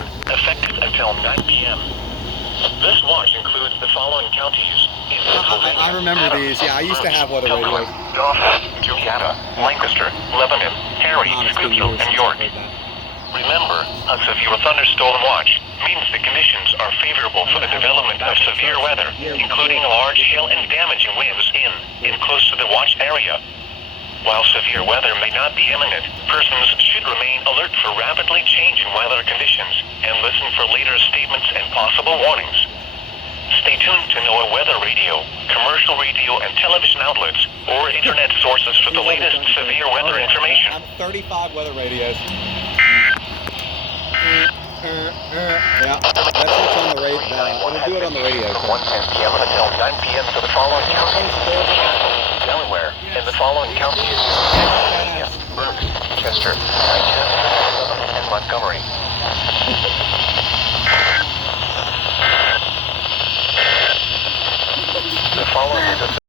1, effective until 9 p.m. This watch includes the following counties in Pennsylvania. I remember these. Yeah, I used to have weather radios. Dauphin, Juliana, Lancaster, Lebanon, Harry, Schuylkill, and York. Remember, a severe thunderstorm watch means the conditions are favorable for the development of severe weather, including large hail and damaging winds in and close to the watch area. While severe weather may not be imminent, persons should remain alert for rapidly changing weather conditions and listen for later statements and possible warnings. Stay tuned to NOAA weather radio, commercial radio and television outlets, or internet sources for the latest severe weather information. I have 35 weather radios. Yeah, that's what's on the radio. It'll do it on the radio. From 1:10 p.m. until 9 p.m. for the following counties: Delaware, and the following counties: Pennsylvania, Burke, Chester, Manchester, and Montgomery.